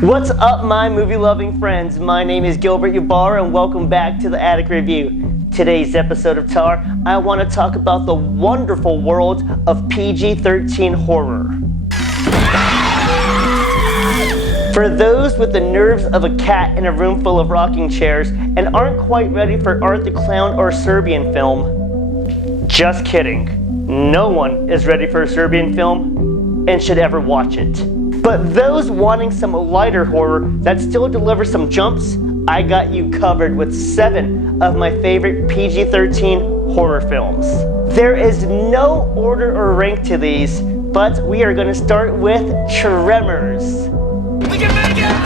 What's up, my movie-loving friends? My name is Gilbert Ybarra, and welcome back to the Attic Review. Today's episode of TAR, I want to talk about the wonderful world of PG-13 horror. For those with the nerves of a cat in a room full of rocking chairs and aren't quite ready for Art the Clown or a Serbian film, just kidding. No one is ready for a Serbian film and should ever watch it. But those wanting some lighter horror that still delivers some jumps, I got you covered with 7 of my favorite PG-13 horror films. There is no order or rank to these, but we are going to start with Tremors. We can make it!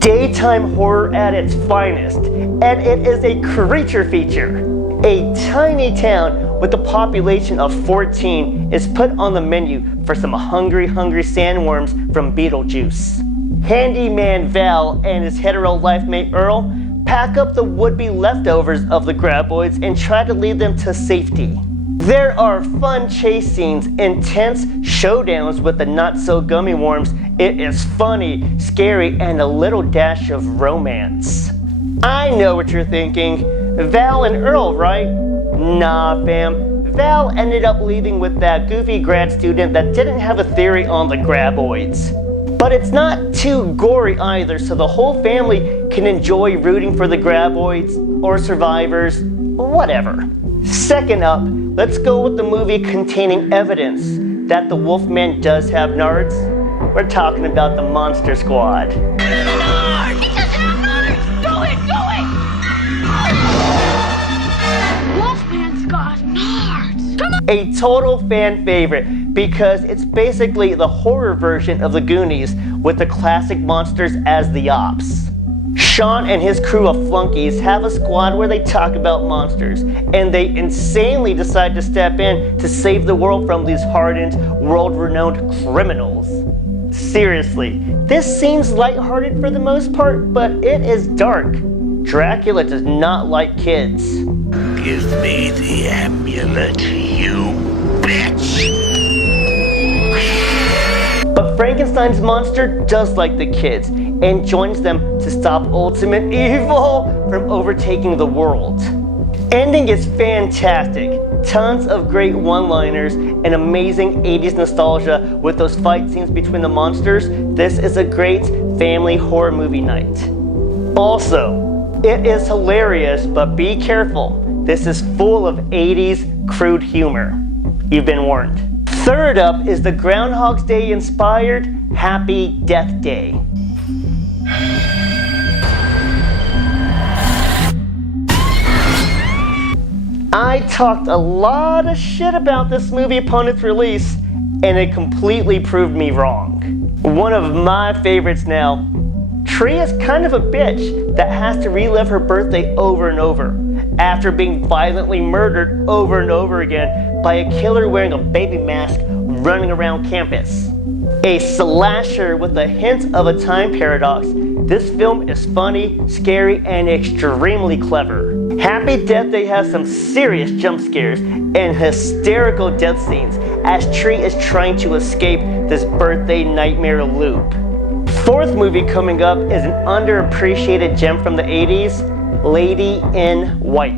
Daytime horror at its finest, and it is a creature feature. A tiny town with a population of 14 is put on the menu for some hungry sandworms from Beetlejuice. Handyman Val and his hetero life mate Earl pack up the would-be leftovers of the graboids and try to lead them to safety. There are fun chase scenes, intense showdowns with the not-so-gummy worms. It is funny, scary, and a little dash of romance. I know what you're thinking. Val and Earl, right? Nah, fam. Val ended up leaving with that goofy grad student that didn't have a theory on the graboids. But it's not too gory either, so the whole family can enjoy rooting for the graboids or survivors, whatever. Second up, let's go with the movie containing evidence that the Wolfman does have nards. We're talking about the Monster Squad. It doesn't have nards! Go it! Wolfman's got nards! Come on! A total fan favorite because it's basically the horror version of the Goonies with the classic monsters as the ops. Sean and his crew of flunkies have a squad where they talk about monsters, and they insanely decide to step in to save the world from these hardened, world-renowned criminals. Seriously, this seems lighthearted for the most part, but it is dark. Dracula does not like kids. Give me the amulet, you bitch! But Frankenstein's monster does like the kids and joins them to stop ultimate evil from overtaking the world. Ending is fantastic. Tons of great one-liners and amazing 80s nostalgia with those fight scenes between the monsters. This is a great family horror movie night. Also, it is hilarious, but be careful. This is full of 80s crude humor. You've been warned. Third up is the Groundhog's Day inspired Happy Death Day. I talked a lot of shit about this movie upon its release, and it completely proved me wrong. One of my favorites now. Tree is kind of a bitch that has to relive her birthday over and over after being violently murdered over and over again by a killer wearing a baby mask running around campus. A slasher with a hint of a time paradox, this film is funny, scary, and extremely clever. Happy Death Day has some serious jump scares and hysterical death scenes as Tree is trying to escape this birthday nightmare loop. Fourth movie coming up is an underappreciated gem from the 80s, Lady in White.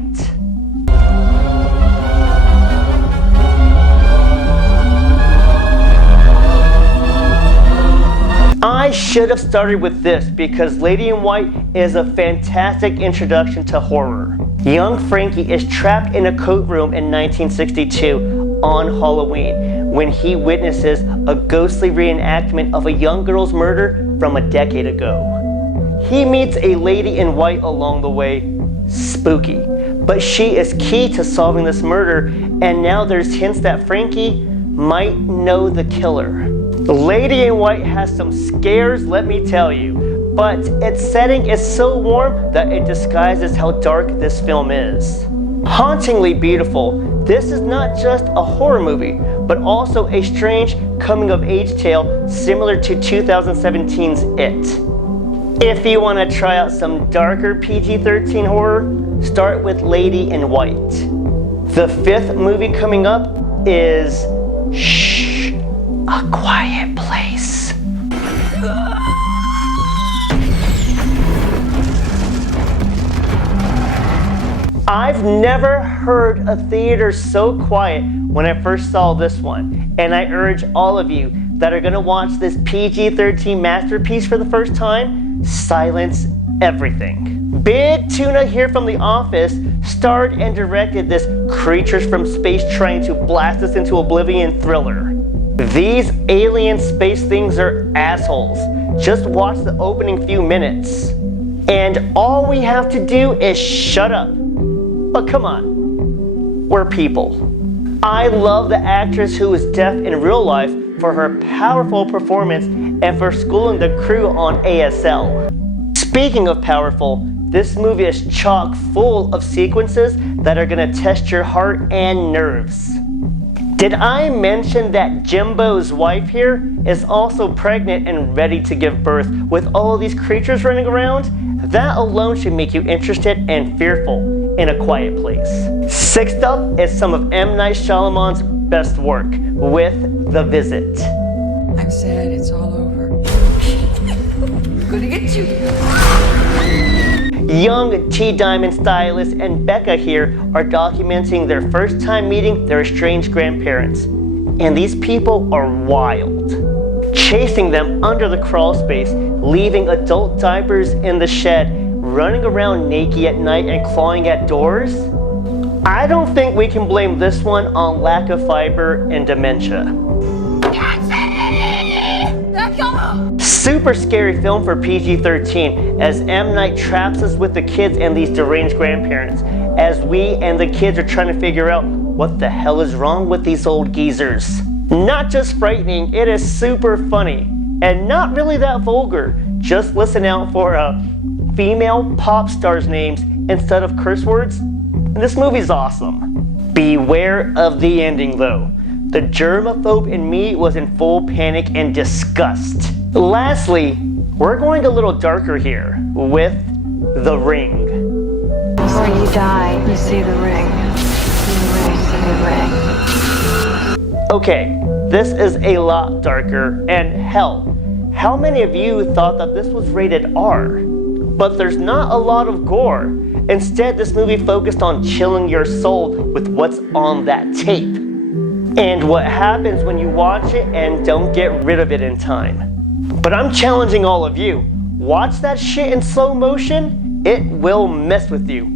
I should have started with this because Lady in White is a fantastic introduction to horror. Young Frankie is trapped in a coat room in 1962 on Halloween when he witnesses a ghostly reenactment of a young girl's murder from a decade ago. He meets a lady in white along the way, spooky, but she is key to solving this murder, and now there's hints that Frankie might know the killer. The Lady in White has some scares, let me tell you, but its setting is so warm that it disguises how dark this film is. Hauntingly beautiful, this is not just a horror movie, but also a strange coming-of-age tale similar to 2017's It. If you want to try out some darker PG-13 horror, start with Lady in White. The fifth movie coming up is shh, a quiet place. I've never heard a theater so quiet when I first saw this one, and I urge all of you that are gonna watch this PG-13 masterpiece for the first time, silence everything. Big Tuna here from The Office starred and directed this creatures from space trying to blast us into oblivion thriller. These alien space things are assholes. Just watch the opening few minutes. And all we have to do is shut up. But come on, we're people. I love the actress who is deaf in real life for her powerful performance and for schooling the crew on ASL. Speaking of powerful, this movie is chock full of sequences that are gonna test your heart and nerves. Did I mention that Jimbo's wife here is also pregnant and ready to give birth with all of these creatures running around? That alone should make you interested and fearful in A Quiet Place. Sixth up is some of M. Night Shyamalan's best work with The Visit. I'm sad it's all over. Gonna get you. Young T-Diamond stylist and Becca here are documenting their first time meeting their estranged grandparents. And these people are wild. Chasing them under the crawl space, leaving adult diapers in the shed, running around naked at night and clawing at doors. I don't think we can blame this one on lack of fiber and dementia. Super scary film for PG-13 as M. Night traps us with the kids and these deranged grandparents as we and the kids are trying to figure out what the hell is wrong with these old geezers. Not just frightening, it is super funny and not really that vulgar. Just listen out for female pop stars' names instead of curse words. And this movie's awesome. Beware of the ending though. The germaphobe in me was in full panic and disgust. Lastly, we're going a little darker here with The Ring. Before you die, you see the ring. You see the ring. Okay, this is a lot darker, and hell, how many of you thought that this was rated R? But there's not a lot of gore. Instead, this movie focused on chilling your soul with what's on that tape. And what happens when you watch it and don't get rid of it in time. But I'm challenging all of you. Watch that shit in slow motion, it will mess with you.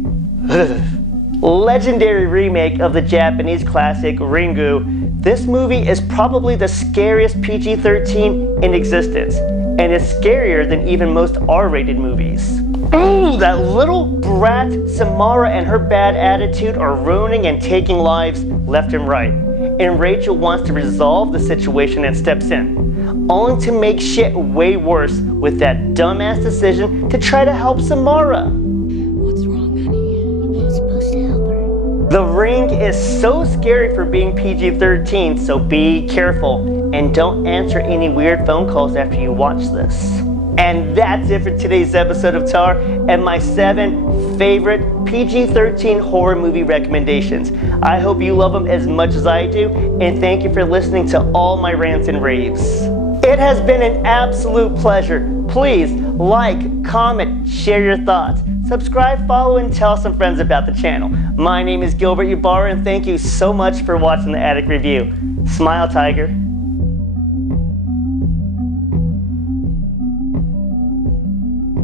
Legendary remake of the Japanese classic Ringu, this movie is probably the scariest PG-13 in existence, and is scarier than even most R-rated movies. Ooh, that little brat Samara and her bad attitude are ruining and taking lives left and right. And Rachel wants to resolve the situation and steps in, only to make shit way worse with that dumbass decision to try to help Samara. What's wrong, honey? You're supposed to help her. The Ring is so scary for being PG-13, so be careful and don't answer any weird phone calls after you watch this. And that's it for today's episode of Tar and my 7 favorite PG-13 horror movie recommendations. I hope you love them as much as I do, and thank you for listening to all my rants and raves. It has been an absolute pleasure. Please like, comment, share your thoughts. Subscribe, follow, and tell some friends about the channel. My name is Gilbert Ybarra, and thank you so much for watching the Attic Review. Smile, Tiger.